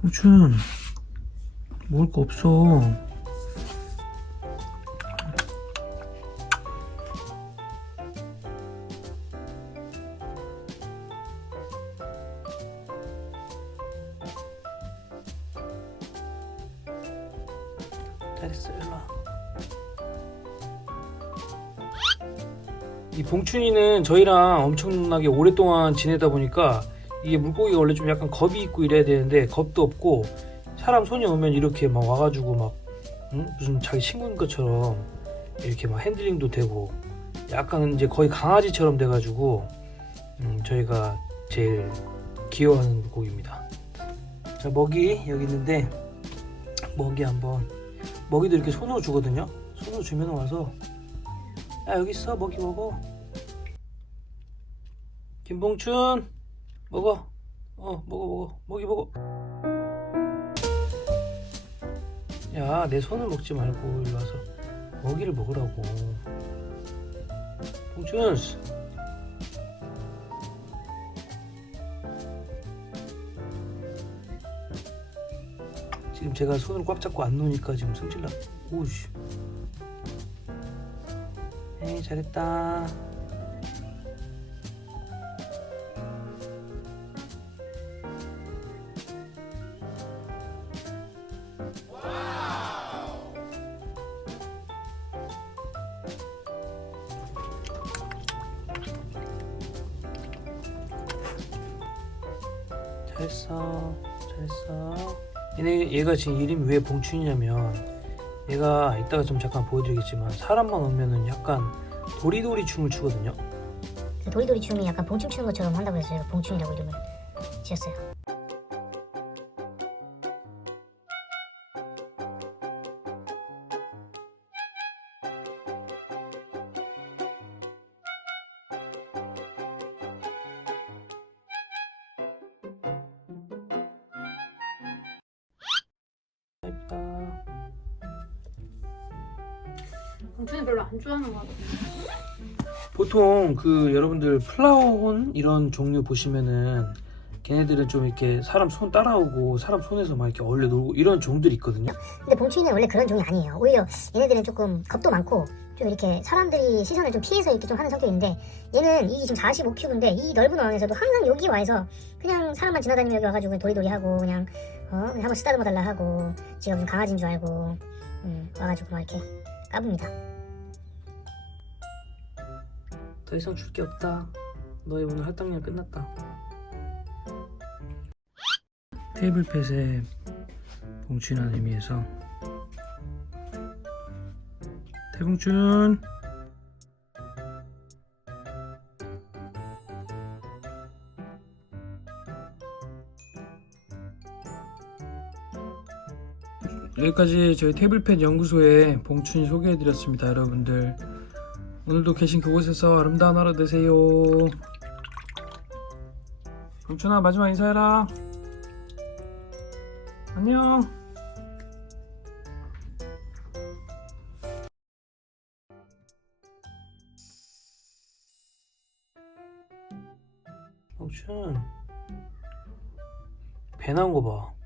봉춘 먹을 거 없어 잘했어 일로 와. 이 봉춘이는 저희랑 엄청나게 오랫동안 지내다 보니까 이게 물고기가 원래 좀 약간 겁이 있고 이래야 되는데 겁도 없고 사람 손이 오면 이렇게 막 와가지고 막 응? 무슨 자기 친구인 것처럼 이렇게 막 핸들링도 되고 약간 이제 거의 강아지처럼 돼가지고 음, 저희가 제일 귀여워하는 물고기입니다. 자 먹이 여기 있는데 먹이 한번 먹이도 이렇게 손으로 주거든요. 손으로 주면 와서 야 여기 있어 먹이 먹어. 김봉춘 먹어. 어 먹어 먹어 먹이 먹어. 야 내 손을 먹지 말고 일로 와서 먹이를 먹으라고. 봉춘. 지금 제가 손을 꽉 잡고 안 놓으니까 지금 승질나. 오우씨. 에이 잘했다. 잘했어, 잘했어. 얘네 얘가 지금 이름이 왜 봉춘이냐면 얘가 이따가 좀 잠깐 보여드리겠지만 사람만 오면은 약간 도리도리 춤을 추거든요. 그 도리도리 춤이 약간 봉춤 추는 것처럼 한다고 해서 제가 봉춤이라고 이름을 지었어요. 봉준이 별로 안 좋아하는 것 같아. 보통 그 여러분들 플라워혼 이런 종류 보시면은 걔네들은 좀 이렇게 사람 손 따라오고 사람 손에서 막 이렇게 얼려 놀고 이런 종들이 있거든요. 근데 봉추이는 원래 그런 종이 아니에요. 오히려 얘네들은 조금 겁도 많고 좀 이렇게 사람들이 시선을 좀 피해서 이렇게 좀 하는 성격인데 얘는 이 지금 45큐브인데 이 넓은 어항에서도 항상 여기 와서 그냥 사람만 지나다니면 여기 와가지고 도리도리 하고 그냥 어 한번 쓰다듬어 달라 하고 지가 무슨 강아지인 줄 알고 음, 와가지고 막 이렇게 까붑니다. 더 이상 줄 게 없다. 너의 오늘 할당량 끝났다. 테이블펫의 봉춘이라는 의미에서 태봉춘 여기까지 저희 테이블펫 연구소의 봉춘이 소개해드렸습니다 여러분들 오늘도 계신 그곳에서 아름다운 하루 되세요. 봉춘아 마지막 인사해라. 안녕. 봉춘 배 나온 거 봐.